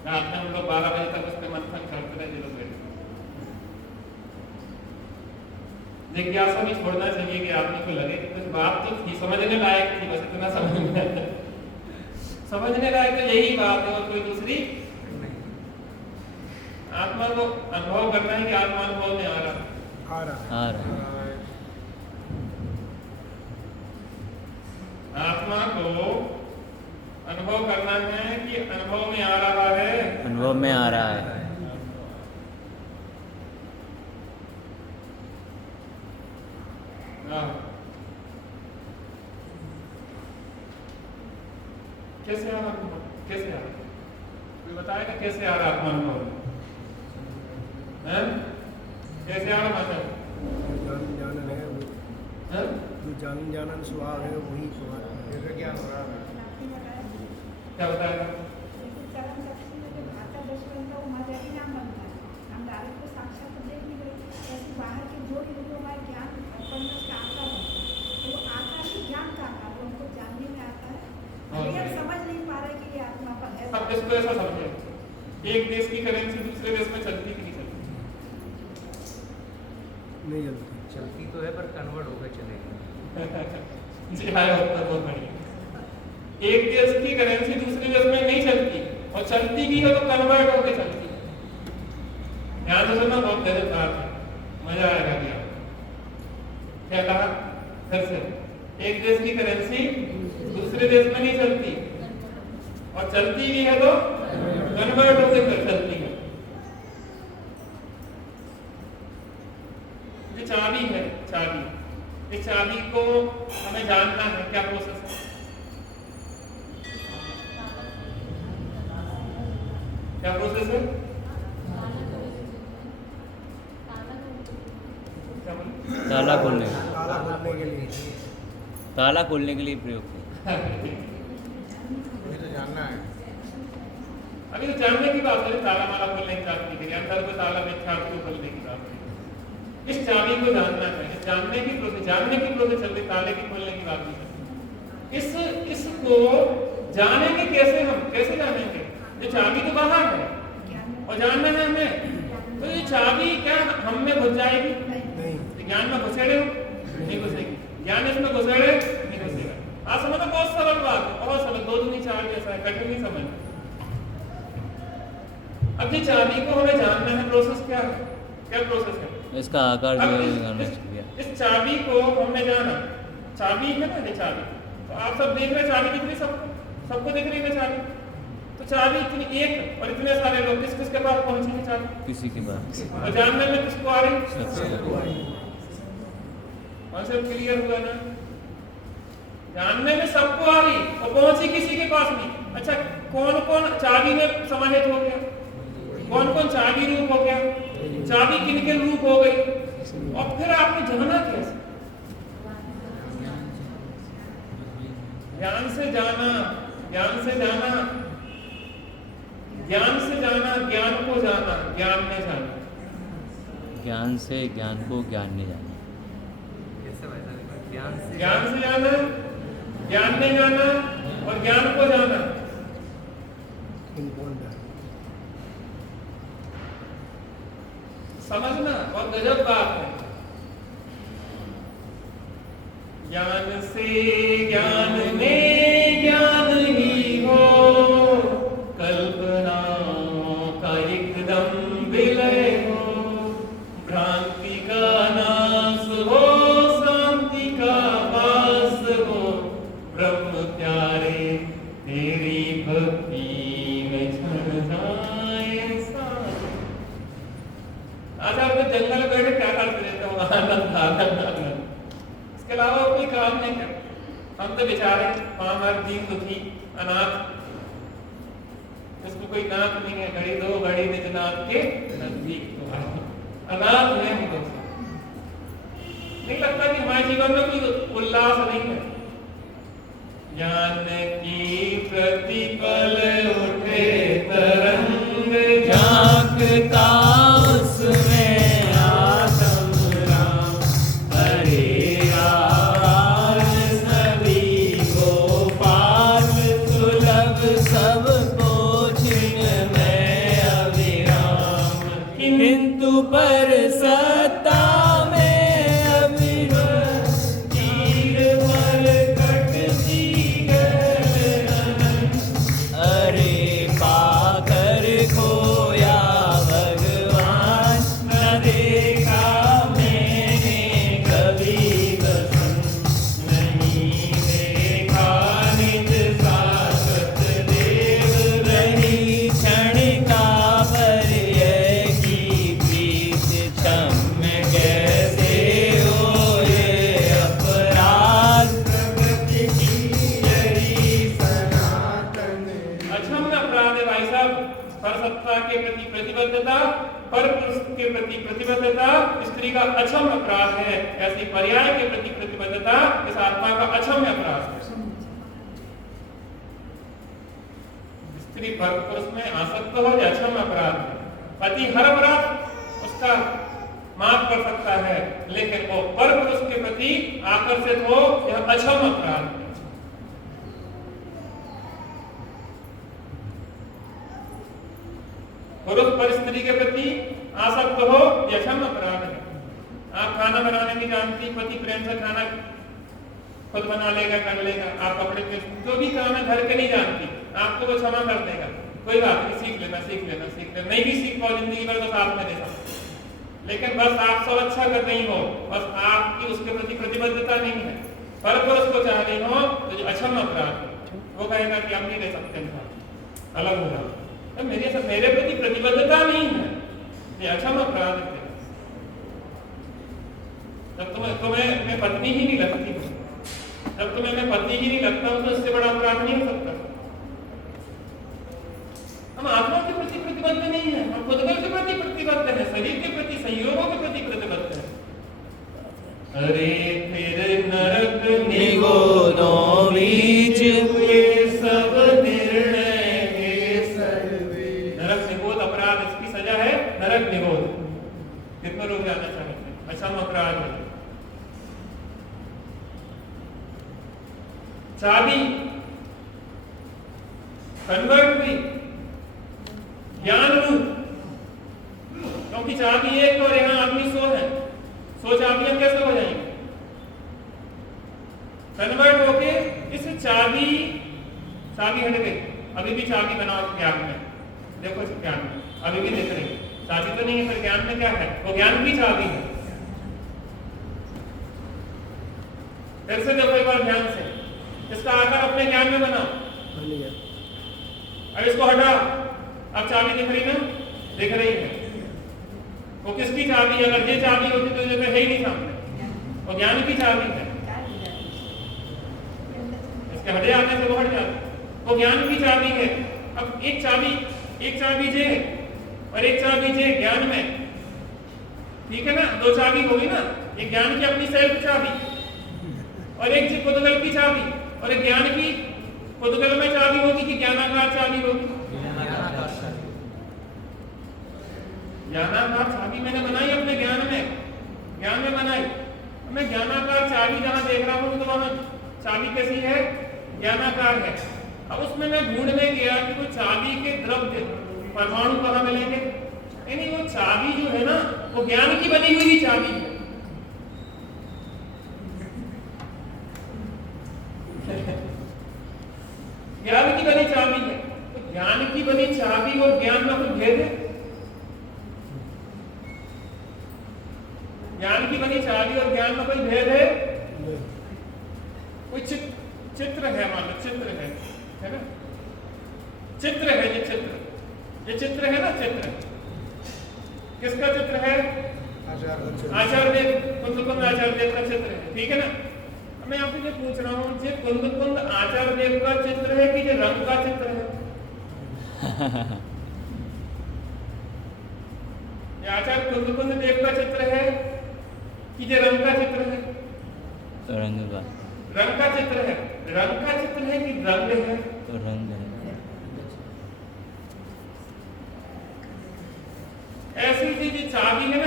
रात में हम लोग 12 बजे तक उस पर मंथन करते रहे लोग बैठे जिज्ञासा भी छोड़ना चाहिए कि आदमी को लगे कि कुछ बात तो थी समझने लायक थी बस इतना समझ में समझने लायक तो यही बात है और कोई दूसरी आत्मा को अनुभव करना है कि आत्मा अनुभव में आ रहा आत्मा को अनुभव करना है कि अनुभव में आ रहा है अनुभव में आ रहा है। कैसे आ रहा कैसे आ रहा कोई बताएगा कैसे आ रहा आत्मा अनुभव कैसे आ रहा माता जानन है वो जो जानन स्वभाव है वही स्वभाव क्या हो रहा है क्या बताएगा समझ नहीं पा रहे कि ये आत्मा पर है। अब इसको ऐसा समझे एक देश की करेंसी दूसरे देश में चलती कि नहीं चलती नहीं जलती। चलती तो है पर कन्वर्ट होकर चलेगी। जी हाँ, उत्तर बहुत बढ़िया। एक देश की करेंसी दूसरे देश में नहीं चलती, और चलती भी है तो कन्वर्ट होकर चलती है। ध्यान से सुनना, बहुत गजब बात है, मजा आएगा क्या। क्या कहा फिर से? एक देश की करेंसी दूसरे देश में नहीं चलती, और चलती भी है तो कन्वर्ट होकर चलती है। ये चाबी है, चाबी। इस चाबी को हमें जानना है, क्या प्रोसेस है? क्या प्रोसेस है? क्या बोले? ताला खोलने ताला खोलने के लिए ताला खोलने के लिए प्रयोग किया। ये तो जानना है। अभी तो जानने की बात है, ताला माला खोलने की बात की, अंदर को ताला में चाबी को खोलने की बात है। इस चाबी को जानना है, इस जानने की प्रोसेस चल रही, ताले की खोलने की बात नहीं। इसको जानेंगे कैसे? हम कैसे जानेंगे? ये चाबी तो बाहर है और जानना है हमें, तो ये चाबी क्या हम में घुस जाएगी? नहीं। ज्ञान में घुसेड़े हो? नहीं घुसेगी। ज्ञान इसमें घुसेड़े नहीं घुसेगा। आप समझो, बहुत सरल बात है, बहुत सरल, 2 दूनी 4 जैसा है, कठिन नहीं समझ। अब ये चाबी को हमें जानना है, प्रोसेस क्या है? क्या प्रोसेस है? इसका आकार जो है इस चाबी को हमने जाना, चाबी है ना, ये चाबी, तो आप सब देख रहे, चाबी दिख रही, सबको दिख रही है चाबी। तो चाबी इतनी एक और इतने सारे लोग किसके पास पहुंचेंगे चाबी? किसी की बात। और जानने में किसको आ रही? सबसे कॉन्सेप्ट क्लियर हुआ ना? जानने में सबको आ रही और पहुंची किसी के पास नहीं। अच्छा, कौन कौन चाबी में समाहित हो गया? कौन कौन चाबी रूप हो गया? चाबी किनके रूप हो गई? और फिर आपने जाना कैसे? ज्ञान से जाना, ज्ञान से जाना, ज्ञान से जाना, ज्ञान को जाना, ज्ञान में जाना। ज्ञान से ज्ञान को ज्ञान में जाना। ज्ञान से जाना, ज्ञान में जाना और ज्ञान को जाना। समझना, बहुत गजब बात है। ज्ञान से ज्ञान में ज्ञान ही हो, कल्पनाओं का एकदम विलय हो, भ्रांति का नाश हो, शांति का वास हो, ब्रह्म प्यारे तेरी भक्ति में छन जाए सारे। आज आप जंगल में बैठे क्या करते रहते हो? आनंद आनंद आनंद, इसके अलावा कोई काम नहीं करते। हम तो बेचारे पामर, दीन दुखी, अनाथ, इसको कोई नाथ नहीं है। घड़ी दो घड़ी निज नाथ के नजदीक तो आओ, अनाथ है हम तो। नहीं लगता कि हमारे जीवन में कोई उल्लास नहीं है? ज्ञान की प्रतिपल उठे तरंग, झांकता उसमें आत्म राम, हरे आवाज सभी को पास, सुलभ सबको जिनमें अविराम, किंतु पर सत्ता में अविरत, तीर पर कटती गर्दन, अरे पाकर खोया भगवान, न देखा मैंने कभी बसन, नहीं देखा निज शाश्वत देव, रही क्षण का पर्यय की प्रीत, क्षम्य कैसे हो ये अपराध, प्रकृति की यही सनातन। अक्षम्य अपराध है भाई साहब। परसत्ता के प्रति प्रतिबद्धता, पर पुरुष के प्रति प्रतिबद्धता स्त्री का अक्षम्य अपराध है। ऐसी पर्याय के प्रति प्रतिबद्धता इस आत्मा का अक्षम्य अपराध है। स्त्री पर पुरुष में आसक्त हो या अक्षम्य अपराध है। पति हर अपराध उसका माफ कर सकता है, लेकिन वो पर पुरुष के प्रति आकर्षित हो यह अक्षम्य अपराध है। पुरुष पर स्त्री के प्रति आसक्त हो यह क्षम्य अपराध है। आप खाना बनाने नहीं जानती, पति प्रेम से खाना खुद बना लेगा, कर लेगा। आप कपड़े पे जो भी काम है घर के नहीं जानती, आपको वो क्षमा कर देगा, कोई बात नहीं, सीख लेना सीख लेना सीख लेना। नहीं भी सीख पाओ जिंदगी भर तो साथ में देगा, लेकिन बस आप सब अच्छा कर रही हो, बस आपकी उसके प्रति प्रतिबद्धता नहीं है, पर वो उसको चाह रही हो तो जो अच्छा अपराध वो कहेगा कि हम नहीं दे सकते इंसान, अलग हो जाओ। तो मेरे प्रति प्रतिबद्धता नहीं है, ये अच्छा अपराध है। जब तुम्हें मैं पत्नी ही नहीं लगती, जब तुम्हें मैं पति ही नहीं लगता हूं तो इससे बड़ा अपराध नहीं हो सकता। हम आत्मा के प्रति प्रतिबद्ध नहीं है, हम खुदबल के प्रति प्रतिबद्ध है, शरीर के प्रति, संयोगों के प्रति प्रतिबद्ध है। अरे फिर नरक निगोदों बीच ये सब निर्णय है सर्वे। नरक निगोद अपराध, इसकी सजा है नरक निगोद। कितने लोग जाना चाहते हैं? अच्छा अपराध है। चाबी कन्वर्ट हुई ज्ञान रूप, क्योंकि चाबी एक और यहाँ आदमी 100 है, 100 चाबियां कैसे हो जाएंगी? कन्वर्ट होके इस चाबी हट गई। अभी भी चाबी बनाओ ज्ञान में, देखो इस ज्ञान में अभी भी देख रही, चाबी तो नहीं है, फिर ज्ञान में क्या है? वो ज्ञान की चाबी है। फिर से देखो एक बार ध्यान से, इसका आकार अपने ज्ञान में बनाओ। अब इसको हटा, अब चाबी दिख रही ना? दिख रही है। वो किसकी चाबी है? अगर ये चाबी होती तो जैसे है ही नहीं सामने, वो ज्ञान की चाबी है। इसके हटे आने से वो हट जाता, वो ज्ञान की चाबी है। अब एक चाबी जे और एक चाबी जे ज्ञान में, ठीक है ना? 2 चाबी होगी ना, एक ज्ञान की अपनी सेल्फ चाबी और एक जी पुद्गल की चाबी, और एक ज्ञान की पुद्गल में चाबी होगी कि ज्ञानाकार चाबी होगी? ज्ञानाकार चाबी मैंने बनाई अपने ज्ञान में बनाई। मैं ज्ञानाकार चाबी जहां देख रहा हूं तो वहां चाबी कैसी है? ज्ञानाकार है। अब उसमें मैं ढूंढने गया कि वो चाबी के द्रव्य परमाणु कहां मिलेंगे? नहीं, वो चाबी जो है ना, वो ज्ञान की बनी हुई चाबी है। ज्ञान की बनी चाबी है, तो ज्ञान की बनी चाबी और ज्ञान में कोई भेद है? ज्ञान की बनी चाबी और ज्ञान में कोई भेद है? कोई चित्र है, मान लो चित्र है ना? चित्र है, ये चित्र है ना? चित्र किसका चित्र है? आचार्य कुंद आचार्य का चित्र है, ठीक है ना? मैं आपसे ये पूछ रहा हूँ, ये कुंद आचार्य देव का चित्र है कि ये रंग का चित्र है? ये आचार्य कुंद देव का चित्र है कि ये रंग का चित्र है? रंग का चित्र है। रंग का चित्र है कि रंग है? तो रंग है। ऐसी चीज चाबी है ना,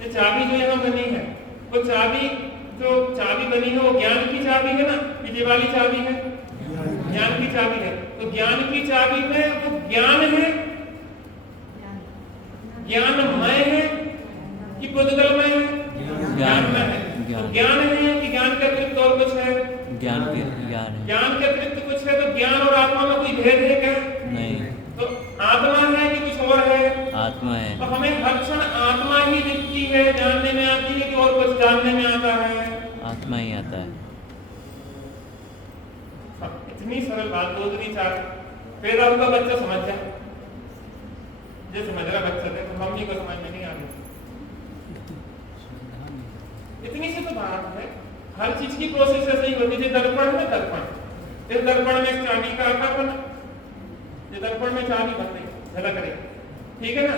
ये चाबी जो यहाँ बनी है, वो चाबी जो चाबी बनी है वो ज्ञान की चाबी है ना? ये वाली चाबी है, ज्ञान की चाबी है। तो ज्ञान की चाबी में वो ज्ञान है, ज्ञानमय है कि पुद्गलमय है? ज्ञान में है। तो ज्ञान है कि ज्ञान के अतिरिक्त और कुछ है? ज्ञान के अतिरिक्त कुछ है। तो ज्ञान और आत्मा में कोई भेद है क्या? नहीं। तो आत्मा है कि कुछ और है? आत्मा है। तो हमें हर क्षण आत्मा ही दिखती है, जानने में आती है कि और कुछ जानने में आता है? आत्मा ही आता है। इतनी सरल बात, 2 दूनी 4। पैदा हुआ बच्चा समझ जाए, जो समझ रहा बच्चा थे, तो मम्मी को समझ में नहीं आ रही। इतनी सी तो बात है। हर चीज की प्रोसेस ऐसे ही होती है। दर्पण में इस दर्पण में चाबी का आकार बना, ये दर्पण में चाबी बन रही, झलक रही, ठीक है ना?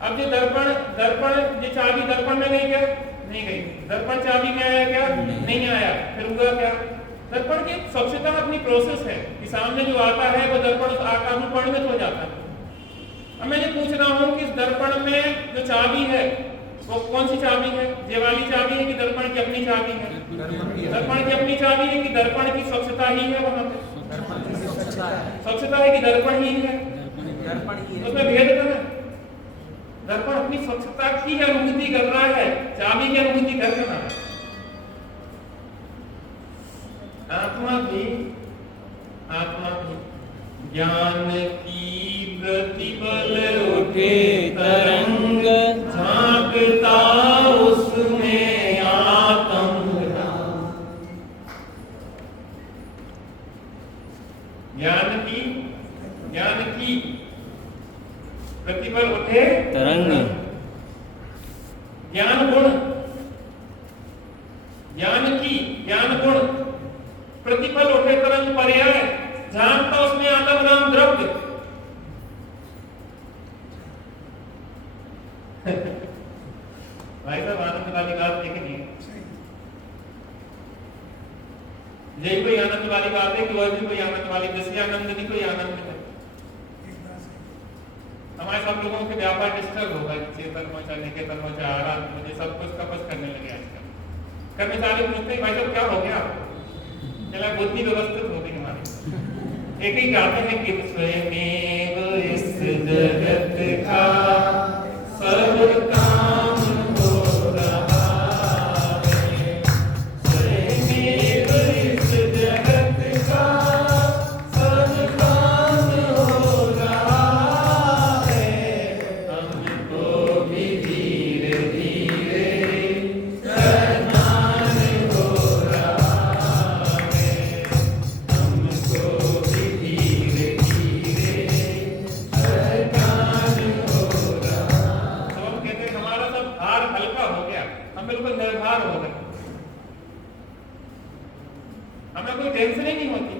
अब ये दर्पण ये चाबी दर्पण में नहीं गया, नहीं गई। दर्पण चाबी में आया क्या? नहीं आया। फिर हुआ क्या? दर्पण की स्वच्छता अपनी प्रोसेस है कि सामने जो आता है वो दर्पण उस आकार में परिणत हो जाता है। अब मैं ये पूछ रहा हूँ कि इस दर्पण में जो चाबी है वो कौन सी चाबी है? ये वाली चाबी है कि दर्पण की अपनी चाबी है? दर्पण की अपनी चाबी है कि दर्पण की स्वच्छता ही है? वहां पे स्वच्छता है कि दर्पण ही है? उसमें भेद क्या है? दर्पण अपनी स्वच्छता की अनुभूति कर रहा है, चाबी की अनुभूति करते ना। आत्मा भी ज्ञान की प्रतिपल उठे तरंग, झांकता उसमें आतंक। ज्ञान की प्रतिपल उठे तरंग, ज्ञान गुण प्रतिपल उठे तरंग पर्याय, झांकता उसमें आत्म नाम द्रव्य। भाई साहब आनंद वाली बात देखनी है। यही कोई आनंद वाली बात है कि वह भी कोई आनंद वाली, जैसे आनंद नहीं कोई आनंद है। हमारे सब लोगों के व्यापार डिस्टर्ब होगा, चेतन पहुंचा निकेतन पहुंचा आराम मुझे सब कुछ कपस करने लगे आजकल। कर्मचारी पूछते हैं भाई साहब क्या हो गया, चला बुद्धि व्यवस्थित हो गई हमारी। एक ही गाते हैं कि स्वयमेव इस जगत का सब काम हो रहा है, स्वयमेव इस जगत का सब काम हो रहा है, हमको भी धीरे धीरे करनान हो रहा है, हमको भी धीरे धीरे करनान हो रहा है। तो हम कहते हैं हमारा सब भार हल्का हो गया, हम बिल्कुल निर्भर हो गए, हमें कोई टेंशन ही नहीं होती।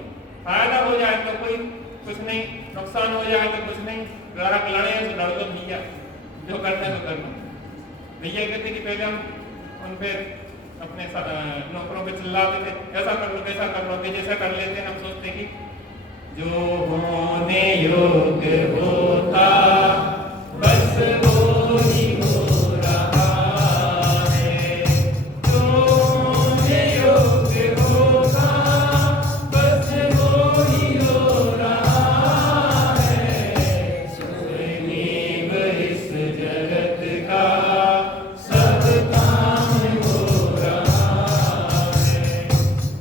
फायदा हो जाए तो कोई कुछ नहीं, नुकसान हो जाए तो कुछ नहीं, ग्राहक लड़े तो लड़ लो भैया, जो करना है तो कर लो। भैया कहते कि पहले हम उन पे अपने नौकरों पे चिल्लाते थे, ऐसा कर लो वैसा कर लो, जैसा कर लेते हम सोचते कि जो होने योग्य होता बस वो ही हो रहा है, जो होने योग्य होता बस वो ही हो रहा है, स्वयमेव इस जगत का सब काम हो रहा है,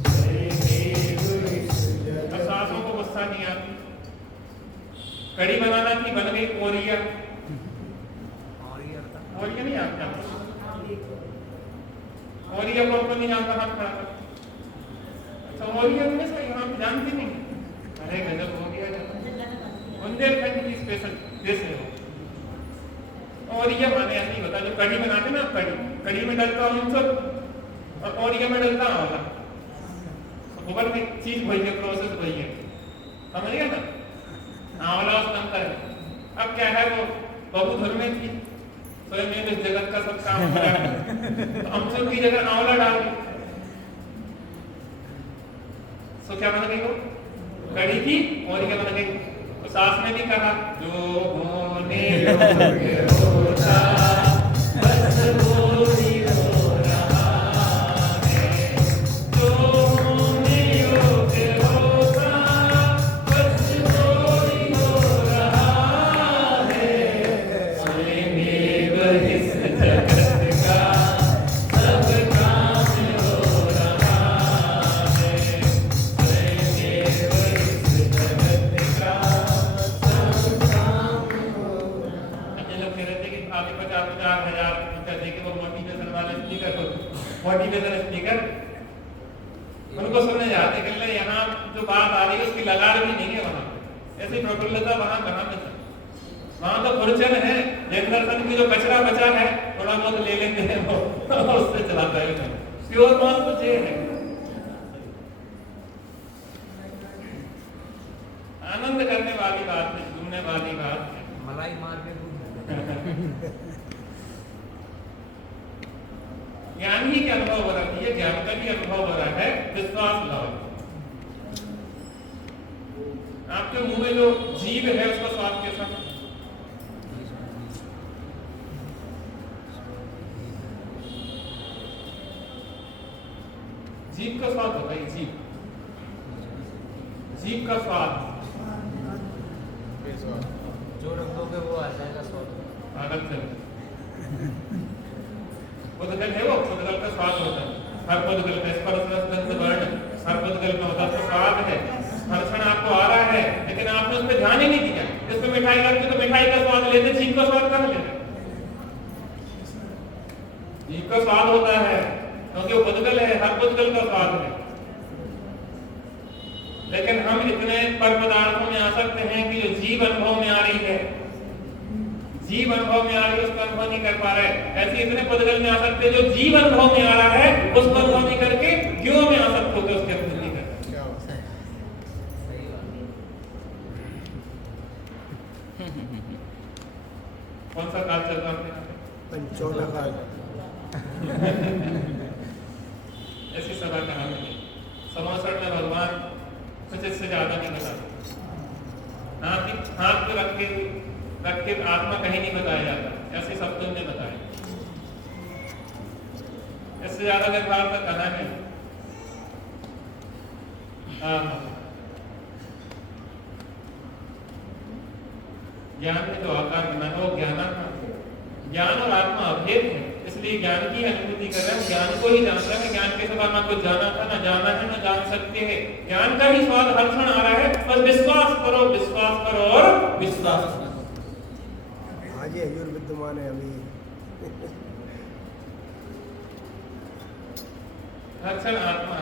स्वयमेव इस जगत। अब सासों को गुस्सा नहीं आता, कड़ी बनाना थी बन गई कोरिया, कोरिया नहीं आता, कोरिया को आपको नहीं आता हाथ खड़ा कर। अच्छा कोरिया में सही आप जानती नहीं, अरे गजब हो गया, बुंदेलखंड की स्पेशल डिश है वो। कोरिया माने ऐसे ही होता है, जो कड़ी बनाते ना, कड़ी में डलता हूँ सब और कोरिया में डलता होगा, ऊपर की चीज वही है, प्रोसेस वही है, समझ गया ना। आंवला उसका अंतर है। अब क्या है वो बहुधुर में थी, स्वयं इस जगत का सब काम हो रहा है, तो हम सब की जगह आंवला डाल दी, तो क्या बन गई वो कड़ी थी और क्या बन गई। तो सास ने भी कहा जो होने योग्य होता बस वो ही हो रहा है, जो होने योग्य होता बस वो ही हो रहा है, स्वयमेव इस जगत का सब काम हो रहा है, स्वयमेव इस जगत का सब काम हो रहा है। अन्य लोग कह रहे थे कि आगे 50,000 दे के वो मोटिवेशन वाले स्पीकर को, मोटिवेशन स्पीकर उनको सुनने जाते कि यहाँ जो बात आ रही है उसकी लगार भी नहीं है, वहाँ ऐसी प्रफुल्लता वहाँ कहाँ पे, वहाँ तो फुर्चन है, जनदर्शन की जो कचरा बचा है थोड़ा बहुत ले लेते हैं वो उससे चलाता है, प्योर बात तो ये है। आनंद करने वाली बात है, घूमने वाली बात है। मलाई मार के ज्ञान ही के अनुभव हो रहा है, ज्ञान का भी अनुभव हो रहा है, विश्वास लाओ। आपके मुंह में जो जीव है उसका स्वाद कैसा है? जीव का स्वाद होता है, जीव का स्वाद जो रख दोगे वो आ जाएगा स्वाद। आदत है। उद्गल है वो, उद्गल का स्वाद होता है। हर उद्गल में स्पर्श रस गंध वर्ण, हर उद्गल में होता है स्वाद है, स्पर्शन आपको आ रहा है, लेकिन आपने उस पर ध्यान ही नहीं दिया। जिस पे मिठाई लगती तो मिठाई का स्वाद लेते, जीभ का स्वाद कहाँ लेते? जीभ का स्वाद होता है क्योंकि वो उद्गल है, हर उद्गल का स्वाद है। लेकिन हम इतने पर पदार्थों में आ सकते हैं कि जो जीव अनुभव में आ रही है, जीव अनुभव में आ रही है उसका अनुभव नहीं कर पा रहे। ऐसे इतने पदगल में आ सकते हैं जो जीव अनुभव में आ रहा है उसको अनुभव नहीं करके क्यों में आ सकते होते उसके अनुभव नहीं करते। कौन सा काल चल रहा है? पंचोला काल। ऐसी सभा कहाँ मिली? समासर में भगवान कुछ इससे ज्यादा नहीं बता, हाथ पे रख के आत्मा कहीं नहीं बताया जाता, ऐसे शब्दों में बताया। इससे ज्यादा व्यवहार का कहा है। ज्ञान में जो आकार बना है वो ज्ञान और आत्मा अभेद है, इसलिए ज्ञान की अनुभूति कर रहे हैं। ज्ञान को ही जान रहे हैं, ज्ञान के सिवा ना कुछ जाना था, ना जाना है, ना जान सकते हैं। ज्ञान का ही स्वाद हर क्षण आ रहा है, बस विश्वास करो और विश्वास करो। आज ये हजूर विद्यमान है अभी। हर क्षण आत्मा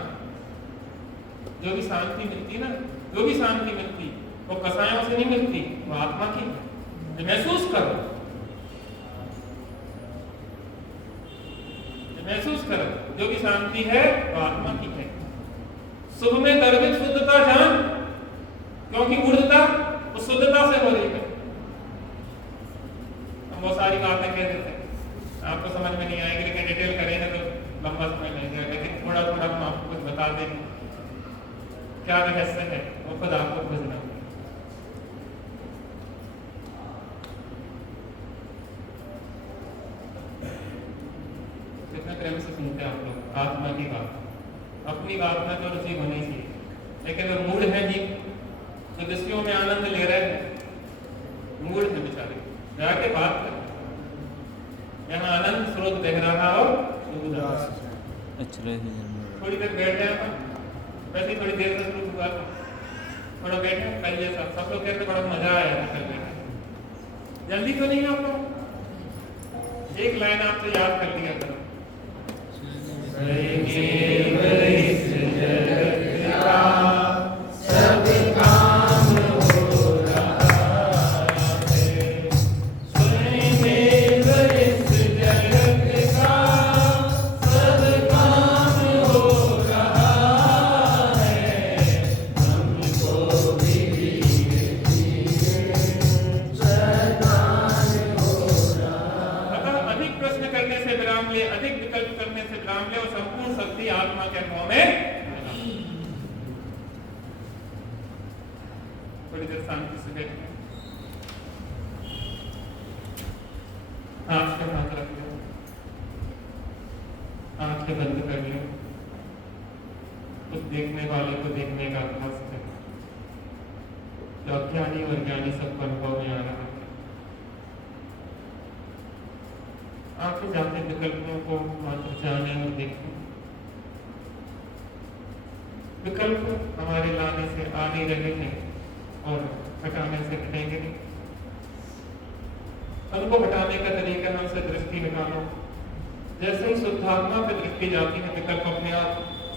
जो भी शांति मिलती ना, जो भी शांति मिलती वो कसायों से नहीं मिलती, वो आत्मा की है। महसूस करो, महसूस करो, जो भी शांति है वो आत्मा की है। शुभ में गर्भित शुद्धता जान, क्योंकि ऊर्धता उस शुद्धता से हो रही है। हम बहुत सारी बातें कह देते हैं, आपको समझ में नहीं आएगी, लेकिन डिटेल करेंगे तो लंबा समय लगेगा। लेकिन थोड़ा थोड़ा हम आपको कुछ बता देंगे क्या रहस्य है, वो खुद आपको खोजना। कितना प्रेम से सुनते हैं आप लोग आत्मा की बात। अपनी बात में तो रुचि होनी चाहिए, लेकिन वो मूड है जी जो दृष्टियों में आनंद ले रहे हैं, मूड है बेचारे, जाके बात कर। यहाँ आनंद स्रोत बह रहा और थोड़ी देर बैठ जाए अपन, वैसे ही थोड़ी देर से शुरू हुआ, थोड़ा बैठे पहले सब लोग कहते बड़ा मजा आया कल बैठे। जल्दी तो नहीं आप लोग, एक लाइन आपसे याद कर लिया करो। सब काम हो रहा है, स्वयं इस जगत का सब काम हो रहा है। हमको भी प्रदान हो रहा। अतः अधिक प्रश्न करने से विराम ले, अधिक विकल्प करने से विराम ले और संपूर्ण शक्ति आत्मा के अनुभव में। थोड़ी देर शांति से बैठे, हाथ पे हाथ रख लो, आंखें बंद कर लो, उस देखने वाले को देखने का अभ्यास करें जो अज्ञानी और ज्ञानी सबको अनुभव में आ रहा है। आंखें जाते विकल्पों को मात्र जाने और देखें। विकल्प हमारे लाने से आ नहीं रहे हैं और हटाने से हटेंगे नहीं। उनको हटाने का तरीका हमसे दृष्टि निकालो। जैसे ही शुद्धात्मा पे दृष्टि जाती है, विकल्प अपने आप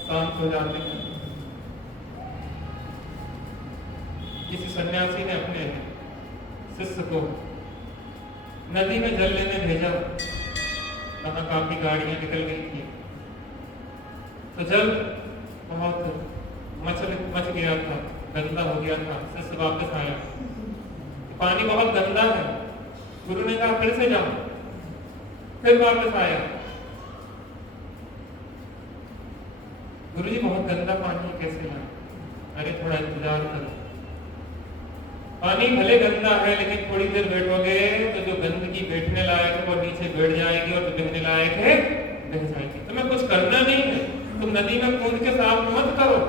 शांत हो जाते हैं। किसी सन्यासी ने अपने शिष्य को नदी में जल लेने भेजा, वहां काफी गाड़ियां निकल गई थी, तो जल बहुत मच गया था, गंदा हो गया था। शिष्य वापस आया, पानी बहुत गंदा है। गुरु ने कहा फिर से जाओ, फिर वापस आया, गुरु जी बहुत गंदा पानी कैसे लाए? अरे थोड़ा इंतजार करो, पानी भले गंदा है लेकिन थोड़ी देर बैठोगे तो जो गंदगी बैठने लायक है वो नीचे बैठ जाएगी और जो बहने लायक है बह जाएगी। तुम्हें कुछ करना नहीं है, तुम नदी में कूद के साफ मत करो,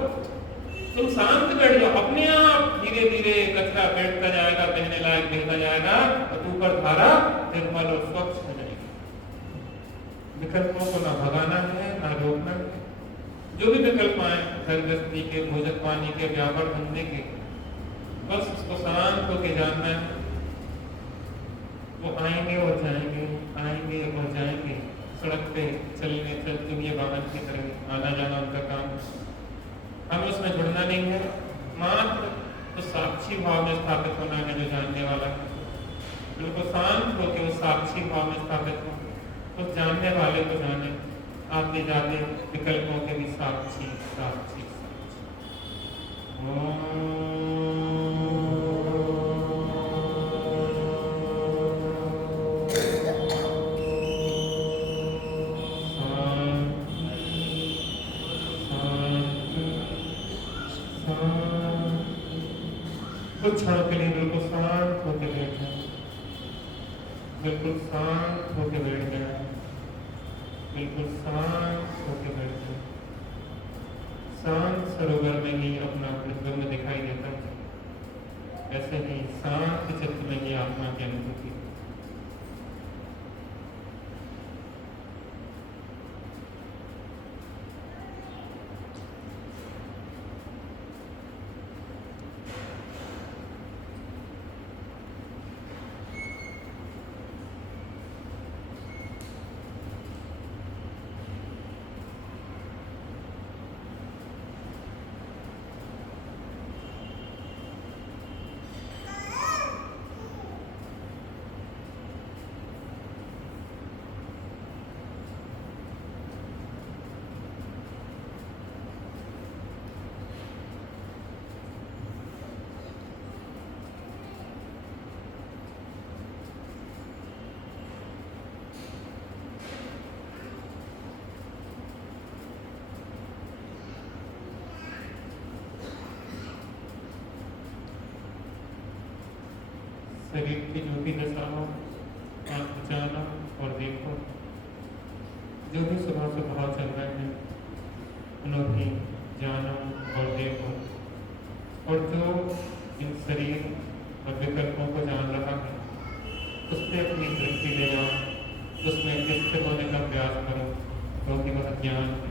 तुम शांत बैठ जाओ। अपने आप धीरे धीरे कचरा बैठता जाएगा, बहने लायक बहता जाएगा और ऊपर धारा निर्मल और स्वच्छ हो जाएगी। विकल्पों को ना भगाना है ना रोकना है। जो भी विकल्प आए, घर गृहस्थी के, भोजन पानी के, व्यापार धंधे के, बस उसको शांत होके जानना है। वो आएंगे और जाएंगे, आएंगे और जाएंगे। सड़क पे चलते हुए वाहन की तरह आना जाना उनका काम है। हमें उसमें जुड़ना नहीं है, मात्र तो साक्षी भाव में स्थापित होना है जो जानने वाला है। बिल्कुल शांत होकर वो साक्षी भाव में स्थापित हो, उस जानने वाले को जाने, आते जाते विकल्पों के भी साक्षी साक्षी साक्षी। कुछ क्षणों के लिए बिल्कुल शांत होकर बैठ जाए, बिल्कुल शांत होकर बैठ जाए, बिल्कुल शांत होकर बैठ जाए। शांत सरोवर में ही अपना प्रतिबिंब दिखाई देता है, ऐसे ही शांत चित्त में ही आत्मा की अनुभूति। शरीर की जो भी दशा हो, आप जाना और देखो। जो भी सुबह से भाव चल रहे हैं उन्हें भी जानो और देखो। और जो इन शरीर और विकल्पों को जान रहा है, उस पर अपनी दृष्टि ले जाओ, उसमें स्थिर होने का प्रयास करो, क्योंकि वह ज्ञान है।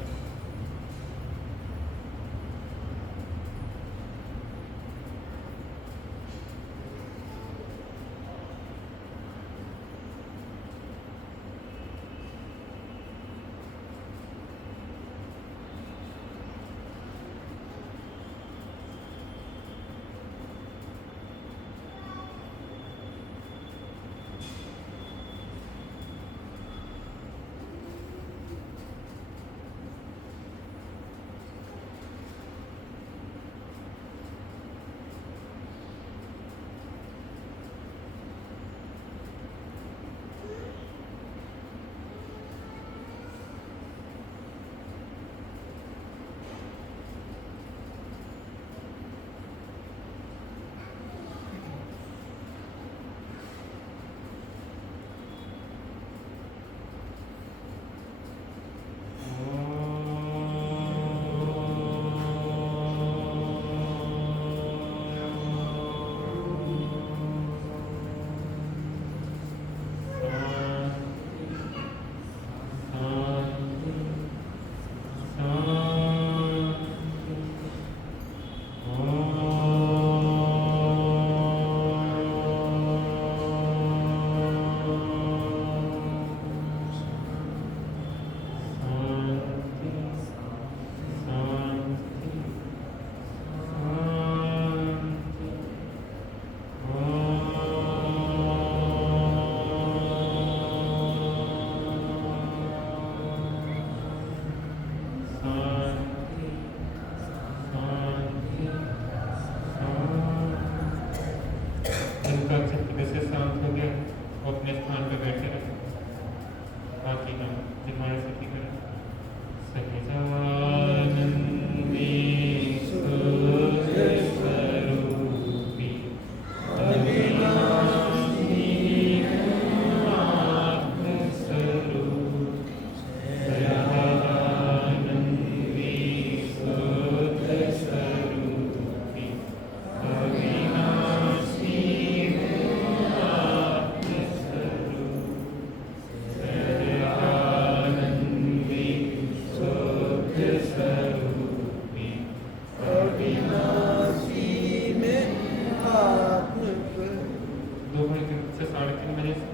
दोपहर से 3:30 बजे से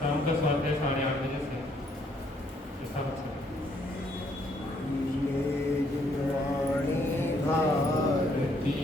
शाम का स्वाध्याय 8:30 बजे से ऐसा बच्चा ये जिनवाणी भारती